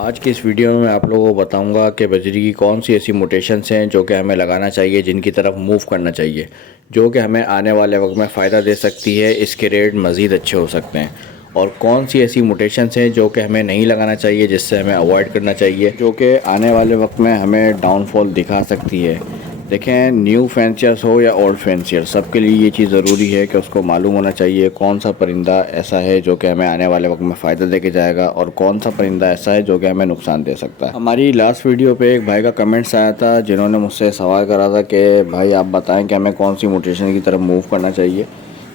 आज की इस वीडियो में मैं आप लोगों को बताऊंगा कि बजरी की कौन सी ऐसी म्यूटेशंस हैं जो कि हमें लगाना चाहिए, जिनकी तरफ मूव करना चाहिए, जो कि हमें आने वाले वक्त में फ़ायदा दे सकती है, इसके रेट मज़ीद अच्छे हो सकते हैं। और कौन सी ऐसी म्यूटेशंस हैं जो कि हमें नहीं लगाना चाहिए, जिससे हमें अवॉइड करना चाहिए, जो कि आने वाले वक्त में हमें डाउनफॉल दिखा सकती है। देखें, न्यू फैंसियर्स हो या ओल्ड फैंसियर, सबके लिए ये चीज़ ज़रूरी है कि उसको मालूम होना चाहिए कौन सा परिंदा ऐसा है जो कि हमें आने वाले वक्त में फ़ायदा दे के जाएगा और कौन सा परिंदा ऐसा है जो कि हमें नुकसान दे सकता है। हमारी लास्ट वीडियो पे एक भाई का कमेंट्स आया था जिन्होंने मुझसे सवाल करा था कि भाई आप बताएं कि हमें कौन सी म्यूटेशन की तरफ मूव करना चाहिए।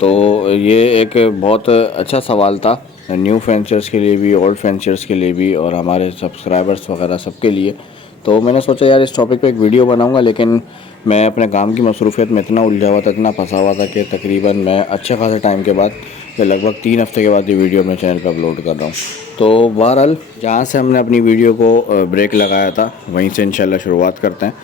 तो ये एक बहुत अच्छा सवाल था, न्यू फैंसियर्स के लिए भी, ओल्ड फैंसियर्स के लिए भी, और हमारे सब्सक्राइबर्स वगैरह सबके लिए। तो मैंने सोचा यार इस टॉपिक पे एक वीडियो बनाऊंगा, लेकिन मैं अपने काम की मसरूफियत में इतना उलझा हुआ था, इतना फंसा हुआ था कि तकरीबन मैं अच्छे खासे टाइम के बाद, लगभग 3 हफ्ते के बाद ये वीडियो अपने चैनल पर अपलोड कर रहा हूँ। तो बहरहाल जहाँ से हमने अपनी वीडियो को ब्रेक लगाया था वहीं से इंशाल्लाह शुरुआत करते हैं।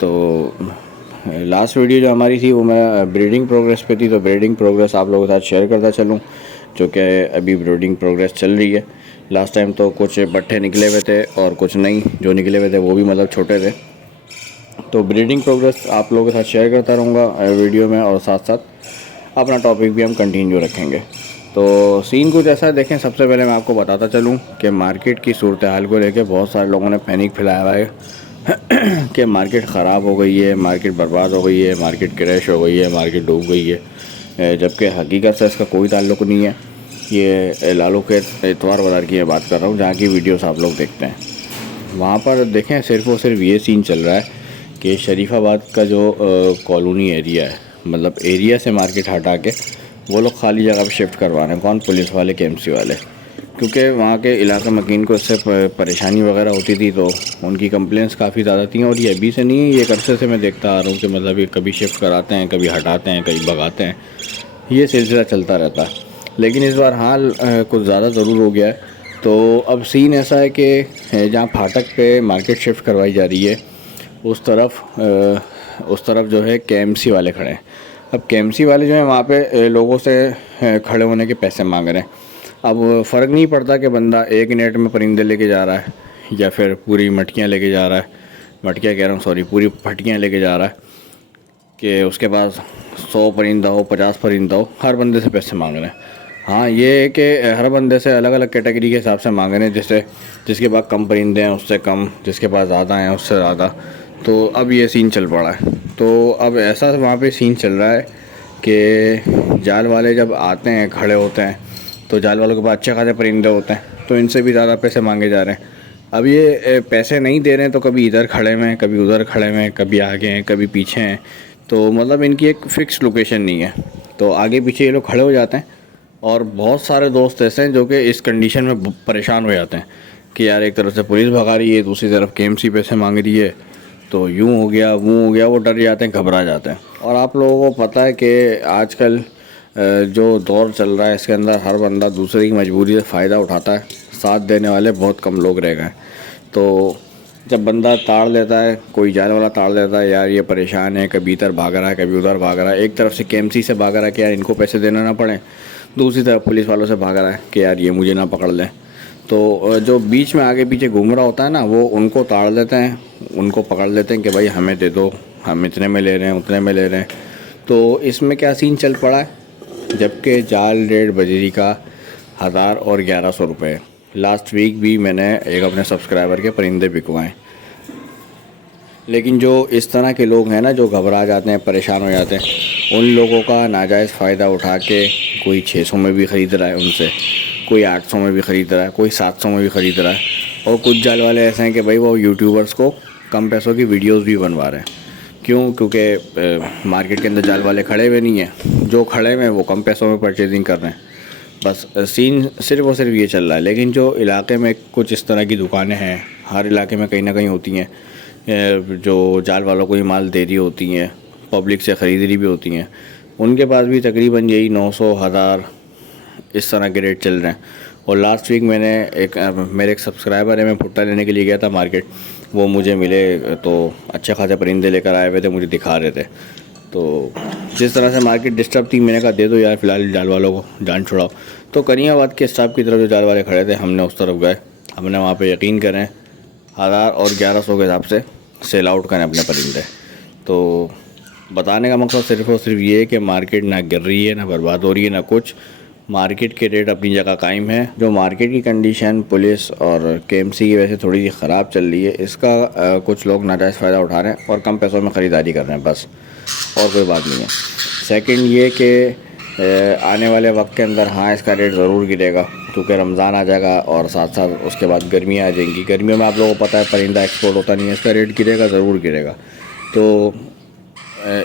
तो लास्ट वीडियो जो हमारी थी वो मैं ब्रीडिंग प्रोग्रेस पे थी, तो ब्रीडिंग प्रोग्रेस आप लोगों के साथ शेयर करता चलूँ, जो कि अभी ब्रीडिंग प्रोग्रेस चल रही है। लास्ट टाइम तो कुछ पट्ठे निकले हुए थे और कुछ नहीं, जो निकले हुए थे वो भी मतलब छोटे थे। तो ब्रीडिंग प्रोग्रेस आप लोगों के साथ शेयर करता रहूँगा वीडियो में, और साथ साथ अपना टॉपिक भी हम कंटिन्यू रखेंगे। तो सीन कुछ ऐसा है, देखें, सबसे पहले मैं आपको बताता चलूँ कि मार्केट की सूरत हाल को लेकर बहुत सारे लोगों ने पैनिक फैलाया हुआ है कि मार्केट ख़राब हो गई है, मार्केट बर्बाद हो गई है, मार्केट क्रैश हो गई है, मार्केट डूब गई है, जबकि हकीकत से इसका कोई ताल्लुक़ नहीं है। ये लालू के इतवार बाज़ार की मैं बात कर रहा हूँ, जहाँ की वीडियोस आप लोग देखते हैं। वहाँ पर देखें सिर्फ़ और सिर्फ ये सीन चल रहा है कि शरीफाबाद का जो कॉलोनी एरिया है, मतलब एरिया से मार्केट हटा के वो लोग खाली जगह पे शिफ्ट करवा रहे हैं। कौन? पुलिस वाले, केएमसी वाले। क्योंकि वहाँ के इलाका मकीन को इससे परेशानी वगैरह होती थी, तो उनकी कंप्लेंट्स काफ़ी ज़्यादा थी। और ये अभी से नहीं है, ये एक अरसे से मैं देखता आ रहा हूँ कि मतलब ये कभी शिफ्ट कराते हैं, कभी हटाते हैं, कभी भगाते हैं, ये सिलसिला चलता रहता है। लेकिन इस बार हाल कुछ ज़्यादा ज़रूर हो गया है। तो अब सीन ऐसा है कि जहाँ फाटक पे मार्केट शिफ्ट करवाई जा रही है उस तरफ जो है केएमसी वाले खड़े हैं। अब केएमसी वाले जो हैं वहाँ पे लोगों से खड़े होने के पैसे मांग रहे हैं। अब फ़र्क नहीं पड़ता कि बंदा एक नेट में परिंदे लेके जा रहा है या फिर पूरी मटकियाँ लेके जा रहा है, मटकियाँ कह रहा हूँ सॉरी, पूरी फटकियाँ लेके जा रहा है, कि उसके पास 100 परिंदा हो, 50 परिंदा हो, हर बंदे से पैसे मांग रहे हैं। हाँ, ये है कि हर बंदे से अलग अलग कैटेगरी के हिसाब से मांग रहे हैं, जैसे जिसके पास कम परिंदे हैं उससे कम, जिसके पास ज़्यादा हैं उससे ज़्यादा। तो अब ये सीन चल पड़ा है। तो अब ऐसा वहाँ पे सीन चल रहा है कि जाल वाले जब आते हैं, खड़े होते हैं, तो जाल वालों के पास अच्छे खासे परिंदे होते हैं, तो इनसे भी ज़्यादा पैसे मांगे जा रहे हैं। अब ये पैसे नहीं दे रहे हैं, तो कभी इधर खड़े हुए हैं, कभी उधर खड़े हुए हैं, कभी आगे हैं, कभी पीछे हैं। तो मतलब इनकी एक फ़िक्स लोकेशन नहीं है, तो आगे पीछे ये लोग खड़े हो जाते हैं। और बहुत सारे दोस्त ऐसे हैं जो कि इस कंडीशन में परेशान हो जाते हैं कि यार एक तरफ से पुलिस भगा रही है, दूसरी तरफ केएमसी पैसे मांग रही है, तो यूँ हो गया, वो हो गया, वो डर जाते हैं, घबरा जाते हैं। और आप लोगों को पता है कि आजकल जो दौर चल रहा है इसके अंदर हर बंदा दूसरे की मजबूरी से फ़ायदा उठाता है, साथ देने वाले बहुत कम लोग रह गए। तो जब बंदा ताड़ लेता है, कोई जाने वाला ताड़ लेता है, यार ये परेशान है, कभी इधर भाग रहा है, कभी उधर भाग रहा है, एक तरफ से केएमसी से भाग रहा है कि यार इनको पैसे देना ना पड़े, दूसरी तरफ पुलिस वालों से भाग रहा है कि यार ये मुझे ना पकड़ लें। तो जो बीच में आगे पीछे घूम रहा होता है ना, वो उनको ताड़ लेते हैं, उनको पकड़ लेते हैं कि भाई हमें दे दो, हम इतने में ले रहे हैं, उतने में ले रहे हैं। तो इसमें क्या सीन चल पड़ा है, जबकि जाल रेट बजरी का 1000 और 1100 रुपये। लास्ट वीक भी मैंने एक अपने सब्सक्राइबर के परिंदे बिकवाएँ। लेकिन जो इस तरह के लोग हैं ना, जो घबरा जाते हैं, परेशान हो जाते हैं, उन लोगों का नाजायज़ फ़ायदा उठा के कोई 600 में भी ख़रीद रहा है उनसे, कोई 800 में भी ख़रीद रहा है, कोई 700 में भी ख़रीद रहा है। और कुछ जाल वाले ऐसे हैं कि भाई वो यूट्यूबर्स को कम पैसों की वीडियोस भी बनवा रहे हैं। क्यों? क्योंकि मार्केट के अंदर जाल वाले खड़े हुए नहीं हैं, जो खड़े हुए हैं वो कम पैसों में परचेजिंग कर रहे हैं। बस सीन सिर्फ़ और सिर्फ ये चल रहा है। लेकिन जो इलाके में कुछ इस तरह की दुकानें हैं, हर इलाके में कहीं ना कहीं होती हैं, जो जाल वालों को ये माल दे रही होती हैं, पब्लिक से ख़रीद रही भी होती हैं, उनके पास भी तकरीबन यही 900, 1000 इस तरह के रेट चल रहे हैं। और लास्ट वीक मैंने मेरे एक सब्सक्राइबर है, मैं भुट्टा लेने के लिए गया था मार्केट, वो मुझे मिले तो अच्छे खासे परिंदे लेकर आए हुए थे, मुझे दिखा रहे थे। तो जिस तरह से मार्केट डिस्टर्ब थी, मैंने कहा दे दो यार फ़िलहाल जाल वालों को, जान छुड़ाओ। तो करीमाबाद के स्टाफ की तरफ जो जाल वाले खड़े थे, हमने उस तरफ गए, अपने वहाँ पे यकीन करें, 1000 और 1100 के हिसाब से सेल आउट करें अपने परिंदे। तो बताने का मकसद सिर्फ़ और सिर्फ ये है कि मार्केट ना गिर रही है, ना बर्बाद हो रही है, ना कुछ। मार्केट के रेट अपनी जगह कायम है। जो मार्केट की कंडीशन पुलिस और केएमसी की वजह से थोड़ी सी ख़राब चल रही है, इसका कुछ लोग नाजायज़ फ़ायदा उठा रहे हैं और कम पैसों में ख़रीदारी कर रहे हैं, बस, और कोई बात नहीं है। सेकंड ये कि आने वाले वक्त के अंदर हाँ इसका रेट ज़रूर गिरेगा, क्योंकि रमज़ान आ जाएगा और साथ साथ उसके बाद गर्मियाँ आ जाएंगी। गर्मियों में आप लोगों को पता है परिंदा एक्सपोर्ट होता नहीं है, इसका रेट गिरेगा, ज़रूर गिरेगा। तो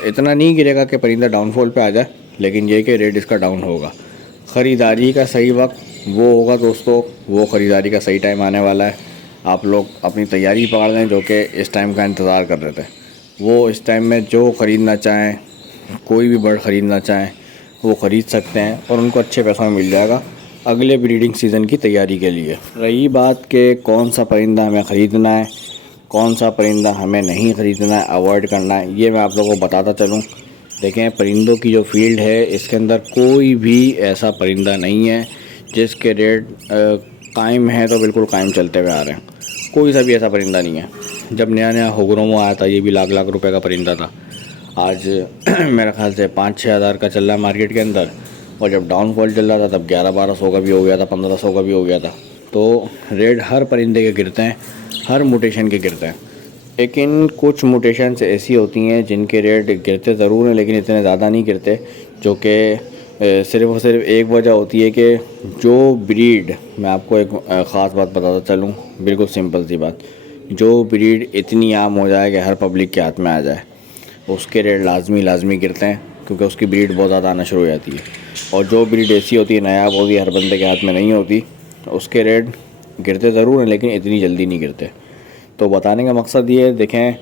इतना नहीं गिरेगा कि परिंदा डाउनफॉल पे आ जाए, लेकिन ये कि रेट इसका डाउन होगा। ख़रीदारी का सही वक्त वो होगा दोस्तों, वो ख़रीदारी का सही टाइम आने वाला है। आप लोग अपनी तैयारी पकड़ लें, जो कि इस टाइम का इंतज़ार कर रहे थे। वो इस टाइम में जो ख़रीदना चाहें, कोई भी बर्ड ख़रीदना चाहें वो ख़रीद सकते हैं और उनको अच्छे पैसों में मिल जाएगा अगले ब्रीडिंग सीज़न की तैयारी के लिए। रही बात कि कौन सा परिंदा हमें ख़रीदना है, कौन सा परिंदा हमें नहीं ख़रीदना है, अवॉइड करना है, ये मैं आप लोगों को बताता चलूँ। देखें, परिंदों की जो फील्ड है इसके अंदर कोई भी ऐसा परिंदा नहीं है जिसके रेट कायम है तो बिल्कुल कायम चलते हुए आ रहे हैं। कोई सा भी ऐसा परिंदा नहीं है। जब नया नया होगरोमो आया था, ये भी लाख लाख रुपए का परिंदा था। आज मेरे ख्याल से 5-6 हज़ार का चल रहा है मार्केट के अंदर, और जब डाउनफॉल चल रहा था तब 1100-1200 का भी हो गया था, 1500 का भी हो गया था। तो रेट हर परिंदे के गिरते हैं, हर म्यूटेशन के गिरते हैं। लेकिन कुछ म्यूटेशंस ऐसी होती हैं जिनके रेट गिरते ज़रूर हैं, लेकिन इतने ज़्यादा नहीं गिरते, जो कि सिर्फ़ और सिर्फ एक वजह होती है कि जो ब्रीड, मैं आपको एक ख़ास बात बताता चलूँ, बिल्कुल सिंपल सी बात, जो ब्रीड इतनी आम हो जाए कि हर पब्लिक के हाथ में आ जाए, उसके रेट लाजमी गिरते हैं, क्योंकि उसकी ब्रीड बहुत ज़्यादा आना शुरू हो जाती है। और जो ब्रीड ऐसी होती है, नायाब होती है, हर बंदे के हाथ में नहीं होती, उसके रेट गिरते ज़रूर हैं, लेकिन इतनी जल्दी नहीं गिरते। तो बताने का मकसद ये है, देखें,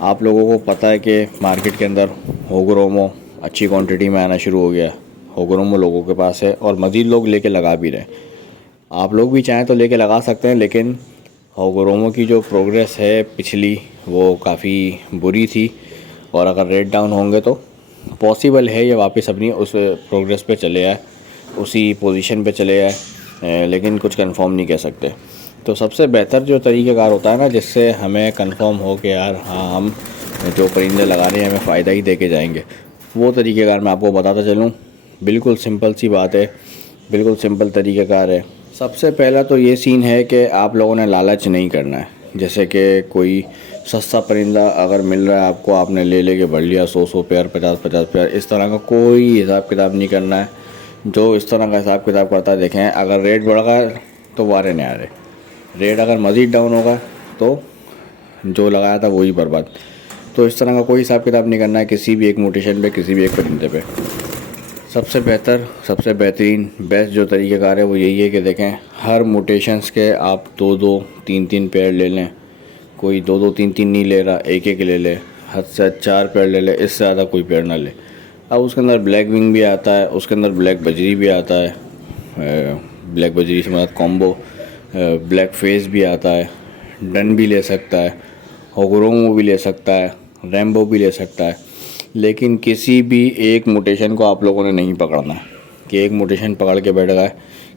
आप लोगों को पता है कि मार्केट के अंदर होगरोमो अच्छी क्वांटिटी में आना शुरू हो गया। होगरोमो लोगों के पास है और मज़ीद लोग लेके लगा भी रहे हैं। आप लोग भी चाहें तो लेके लगा सकते हैं, लेकिन होगरोमो की जो प्रोग्रेस है पिछली, वो काफ़ी बुरी थी, और अगर रेट डाउन होंगे तो पॉसिबल है ये वापस अपनी उस प्रोग्रेस पे चले आए, उसी पोजीशन पे चले आए, लेकिन कुछ कंफर्म नहीं कह सकते। तो सबसे बेहतर जो तरीक़ाकार होता है ना, जिससे हमें कंफर्म हो कि यार हाँ हम जो परिंदे लगा रहे हैं हमें फ़ायदा ही दे के जाएंगे, वो तरीक़ाकार मैं आपको बताता चलूँ। बिल्कुल सिंपल सी बात है, बिल्कुल सिंपल तरीक़ाकार है। सबसे पहला तो ये सीन है कि आप लोगों ने लालच नहीं करना है। जैसे कि कोई सस्ता परिंदा अगर मिल रहा है आपको, आपने ले के भर लिया 100 पेयर, 50 पेयर, इस तरह का कोई हिसाब किताब नहीं करना है। जो इस तरह का हिसाब किताब करता है, देखें, अगर रेट बढ़ गया तो वारे नहीं आ रहे, रेट अगर मज़ीद डाउन होगा तो जो लगाया था वही बर्बाद। तो इस तरह का कोई हिसाब किताब नहीं करना है किसी भी एक म्यूटेशन पे, किसी भी एक परिंदे पे। सबसे बेहतर, सबसे बेहतरीन, बेस्ट जो तरीक़ाकार है वो यही है कि देखें, हर म्यूटेशंस के आप 2-2, 3-3 पेयर ले लें। कोई 2-2, 3-3 नहीं ले रहा, एक ले ले, हद से 4 पेयर ले ले, इससे ज़्यादा कोई पेयर ना ले। अब उसके अंदर ब्लैक विंग भी आता है, उसके अंदर ब्लैक बजरी भी आता है, ब्लैक बजरी से मतलब कॉम्बो, ब्लैक फेस भी आता है, डन भी ले सकता है, होगरोमो भी ले सकता है, रैम्बो भी ले सकता है। लेकिन किसी भी एक म्यूटेशन को आप लोगों ने नहीं पकड़ना है कि एक म्यूटेशन पकड़ के बैठ गए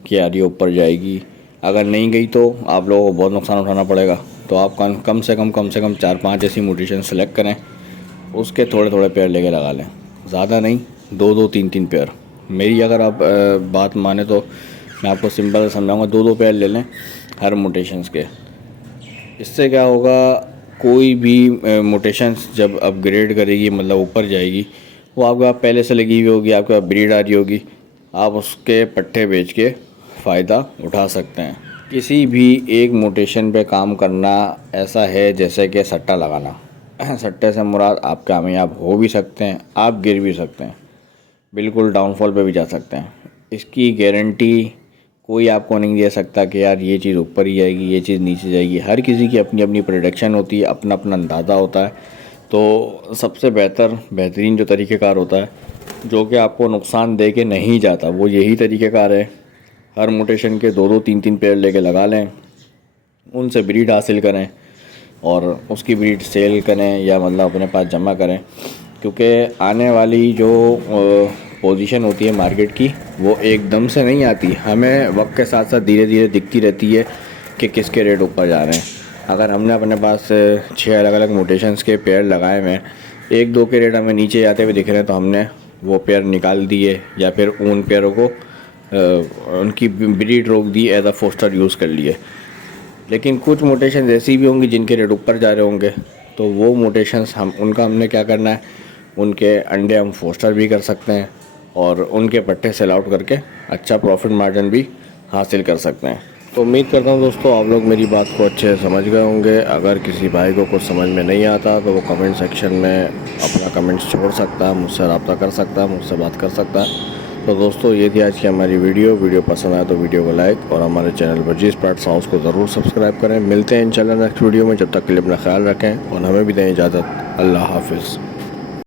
कि यार ये ऊपर जाएगी। अगर नहीं गई तो आप लोगों को बहुत नुकसान उठाना पड़ेगा। तो आप कम से कम 4-5 ऐसी म्यूटेशन सेलेक्ट करें, उसके थोड़े थोड़े पेयर लेके लगा लें, ज़्यादा नहीं, 2-2, 3-3 पेयर। मेरी अगर आप बात माने तो मैं आपको सिंपल समझाऊंगा, 2-2 पेयर ले लें हर म्यूटेशंस के। इससे क्या होगा, कोई भी म्यूटेशंस जब अपग्रेड करेगी, मतलब ऊपर जाएगी, वो आपके पास पहले से लगी हुई होगी, आपके पास ब्रीड आ रही होगी, आप उसके पट्टे बेच के फ़ायदा उठा सकते हैं। किसी भी एक म्यूटेशन पे काम करना ऐसा है जैसे कि सट्टा लगाना। सट्टे से मुराद आप कामयाब हो भी सकते हैं, आप गिर भी सकते हैं, बिल्कुल डाउनफॉल पे भी जा सकते हैं। इसकी गारंटी कोई आपको नहीं दे सकता कि यार ये चीज़ ऊपर ही जाएगी, ये चीज़ नीचे जाएगी। हर किसी की अपनी अपनी प्रेडिक्शन होती है, अपना अपना अंदाज़ा होता है। तो सबसे बेहतरीन जो तरीक़ेकार होता है, जो कि आपको नुकसान दे के नहीं जाता, वो यही तरीक़ेकार है। हर म्यूटेशन के 2-2, 3-3 पेयर लेके लगा लें, उनसे ब्रीड हासिल करें और उसकी ब्रीड सेल करें या मतलब अपने पास जमा करें। क्योंकि आने वाली जो पोजीशन होती है मार्केट की, वो एकदम से नहीं आती, हमें वक्त के साथ साथ धीरे धीरे दिखती रहती है कि किसके रेट ऊपर जा रहे हैं। अगर हमने अपने पास 6 अलग अलग म्यूटेशंस के पेयर लगाए हुए हैं, एक दो के रेट हमें नीचे जाते हुए दिख रहे हैं, तो हमने वो पेयर निकाल दिए या फिर उन पेयरों को उनकी ब्रीड रोक दी, एज अ फोस्टर यूज़ कर लिए। लेकिन कुछ म्यूटेशंस ऐसी भी होंगी जिनके रेट ऊपर जा रहे होंगे, तो वो म्यूटेशंस हमने क्या करना है, उनके अंडे हम फोस्टर भी कर सकते हैं और उनके पट्टे सेल आउट करके अच्छा प्रॉफिट मार्जिन भी हासिल कर सकते हैं। तो उम्मीद करता हूँ दोस्तों आप लोग मेरी बात को अच्छे से समझ गए होंगे। अगर किसी भाई को कुछ समझ में नहीं आता तो वो कमेंट सेक्शन में अपना कमेंट्स छोड़ सकता है, मुझसे रब्ता कर सकता है, मुझसे बात कर सकता है। तो दोस्तों ये थी आज की हमारी वीडियो पसंद आए तो वीडियो को लाइक और हमारे चैनल वर्जीज़ पेट्स हाउस को ज़रूर सब्सक्राइब करें। मिलते हैं इंशाल्लाह नेक्स्ट वीडियो में, जब तक के लिए अपना ख्याल रखें और हमें भी दें इजाज़त। अल्लाह हाफिज़।